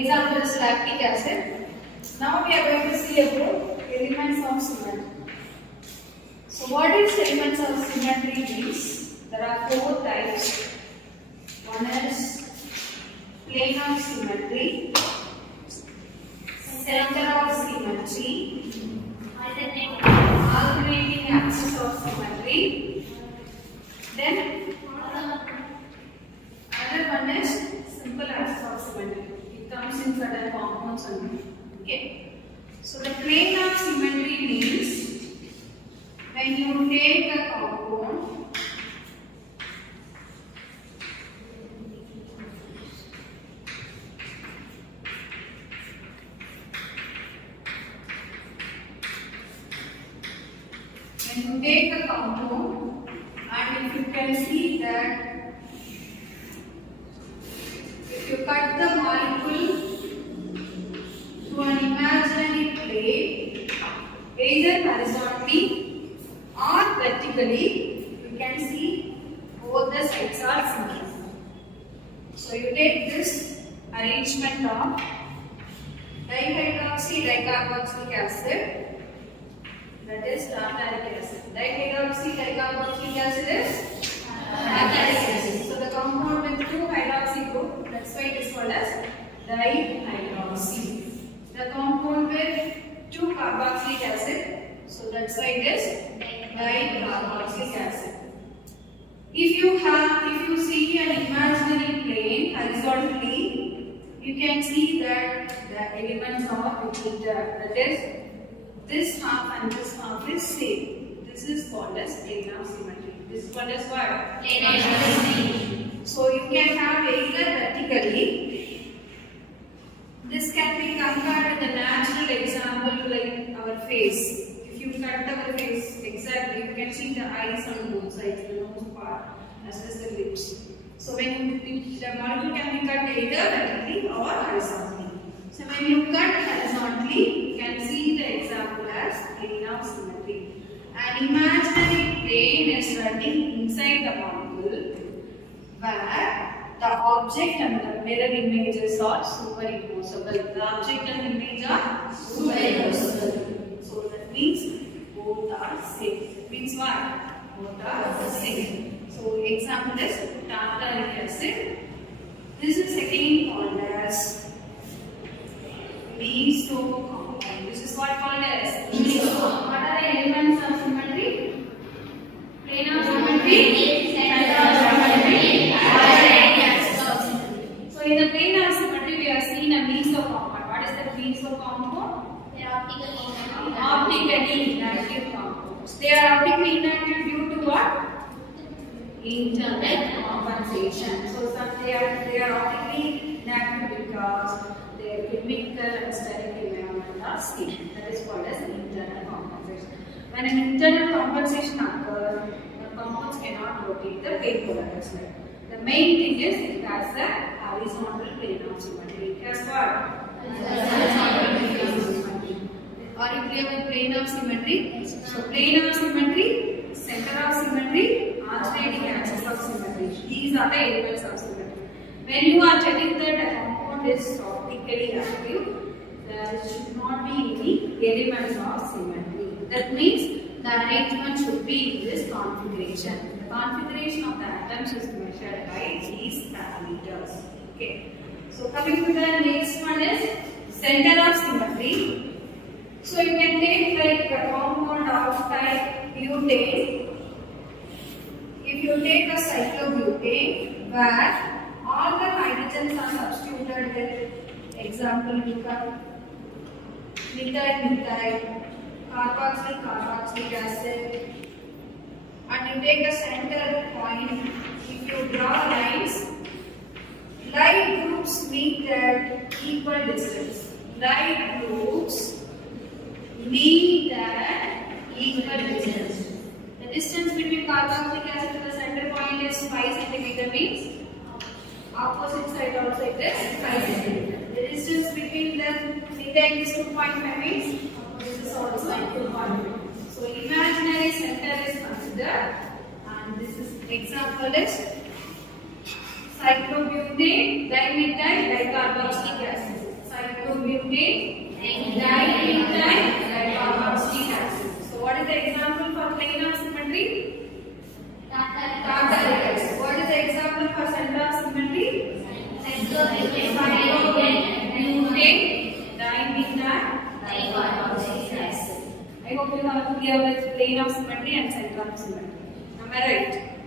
example is lactic acid. Now we are going to see about elements of symmetry. So what is elements of symmetry means? There are four types. One is plane of symmetry, center of symmetry, alternating axis of symmetry. Then another one is simple axis of symmetry. It comes in certain compounds only. Okay. So the plane of symmetry means when you take a compound and if you can see that if you cut the molecule to an imaginary plane, either horizontally or vertically, you can see both the sides are symmetrical. So you take this arrangement of dihydroxy dicarboxylic acid, that is tartaric acid. Dihydroxy dicarboxylic acid is tartaric acid. So the compound with two hydroxy group, that's why it is called as dihydroxy. The compound with two carboxylic acid, so that's why it is dicarboxylic acid. If you see an imaginary plane horizontally, you can see that the elements are between that is this half and this half is same. This is called as plane of symmetry. This is called as what? Plane of symmetry. So you can have either vertically. This can be compared with a natural example like our face. If you cut our face exactly, you can see the eyes on both sides, the nose part as well as the lips. So when the molecule can be cut either vertically or horizontally. So when you cut horizontally, you can see the example as plane of symmetry. An imaginary plane is running inside the molecule where the object and the mirror images are superimposable. The object and image are superimposable. So that means both are same. That means what? Both are same. So example is tartaric acid. This is again called as meso compound. This is what called as meso. What are the elements of symmetry? Plane of symmetry, center of symmetry, alternating axis of symmetry. So in the plane of symmetry, we have seen a meso compound. What is the meso compound? They are optically inactive compounds. They are optically inactive due to what? Internal compensation. So they are optically inactive because their chemical and steric environment are same. That is called as internal compensation. When an internal compensation occurs, the compounds cannot rotate the plane polarity. The main thing is it has a horizontal plane of symmetry. It has what? Horizontal plane of symmetry. Are you clear with plane of symmetry? So plane of symmetry, center of symmetry, alternating axis of symmetry. These are the elements of symmetry. When you are telling that a compound is optically active, there should not be any elements of symmetry. That means the arrangement should be in this configuration. The configuration of the atoms is measured by these parameters. Okay. So coming to the next one is center of symmetry. So you can take like a compound of type butane. If you take a cyclobutane where all the hydrogens are substituted with example methyl, carboxylic acid, and you take a center point. If you draw lines, light groups meet at equal distance. Light groups meet at equal distance. The distance between carboxylic acid to the center point is 5 cm means opposite side also it is 5 cm. The distance between them methyl is 2.5 means this is also 2.5. So imaginary center is considered, and this is example is cyclobutane dimethyl dicarboxylic acid. cyclobutane, dibutane, carboxylic acid. So what is the example for planar symmetry? Tartaric acid. What is the example for center of symmetry? Cyclobutane, dibutane, carboxylic acid. I hope you have clear with plane of symmetry and center of symmetry. Am I right?